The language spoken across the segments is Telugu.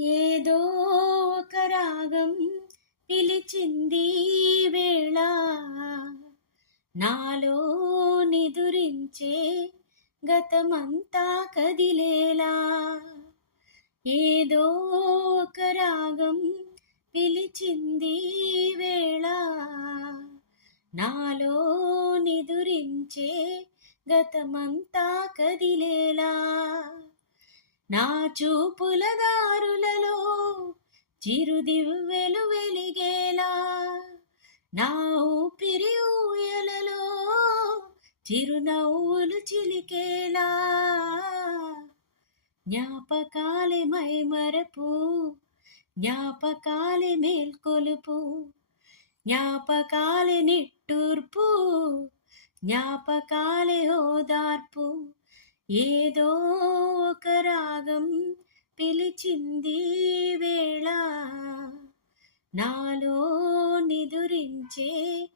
ఏదో ఒక రాగం పిలిచింది వేళ. నాలో నిదురించే గతమంతా కదిలేలా. ఏదో ఒక రాగం పిలిచింది వేళ. నాలో నిదురించే గతమంతా కదిలేలా. నా చూపుల దారులలో చిరుదివ్వెలు వెలిగేలా. నా ఊపిరి ఊయలలో చిరునవ్వులు చిలికేలా. జ్ఞాపకాలే మైమరపు జ్ఞాపకాలే మేల్కొలుపు జ్ఞాపకాలే నిట్టూర్పు జ్ఞాపకాలే ఓదార్పు ఏదో ఒక రాగం పిలిచింది వేళ. నాలో నిదురించే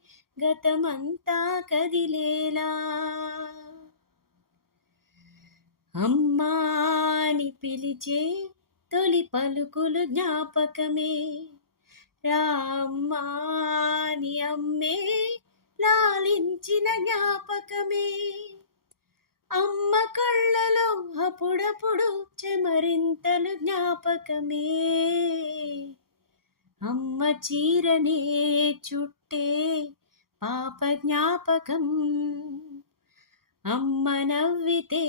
గతమంతా కదిలేలా. అమ్మాని పిలిచే తొలి పలుకులు జ్ఞాపకమే. రామ్మాని అమ్మే లాలించిన జ్ఞాపకమే. అమ్మ అప్పుడప్పుడు చెమరింతలు జ్ఞాపకమే. అమ్మ చీరనే చుట్టే పాప జ్ఞాపకం. అమ్మ నవ్వితే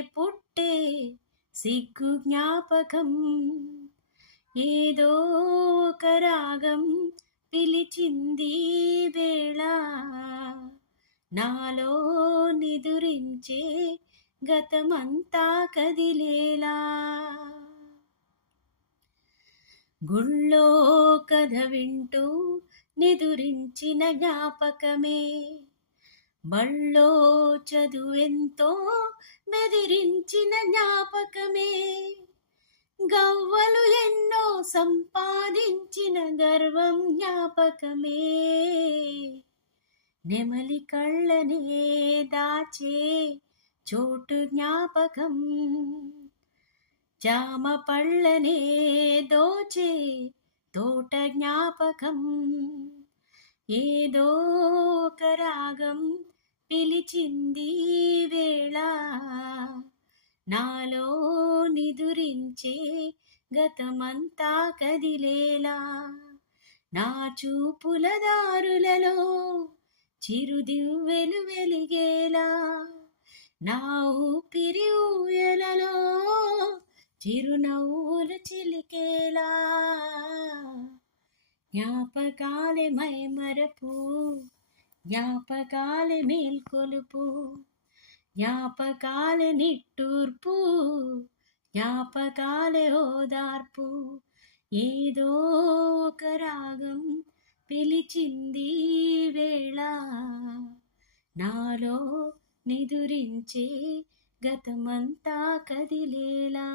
పుట్టే సిగ్గు జ్ఞాపకం. ఏదో ఒక రాగం పిలిచింది వేళ నాలో నిదురించే గతమంతా కదిలేలా? గుళ్ళో కథ వింటూ నిదురించిన జ్ఞాపకమే. బళ్ళో చదువెంతో మెదిరించిన జ్ఞాపకమే. గవ్వలు ఎన్నో సంపాదించిన గర్వం జ్ఞాపకమే. నెమలి కళ్ళనే దాచే చోటు జ్ఞాపకం. జామ పళ్ళనే దోచే తోట జ్ఞాపకం. ఏదో ఒక రాగం పిలిచింది వేళ. నాలో నిదురించే గతమంతా కదిలేలా. నా చూపుల దారులలో చిరుదివ్వెలు వెలిగే నా ఊపిరి ఊయలలో చిరునవ్వులు చిలికేలా. జ్ఞాపకాలే మైమరపు జ్ఞాపకాలే మేల్కొలుపు జ్ఞాపకాలే నిట్టూర్పు జ్ఞాపకాలే ఓదార్పు. ఏదో ఒక రాగం పిలిచింది వేళ నాలో నిదురించే గతమంతా కదిలేలా.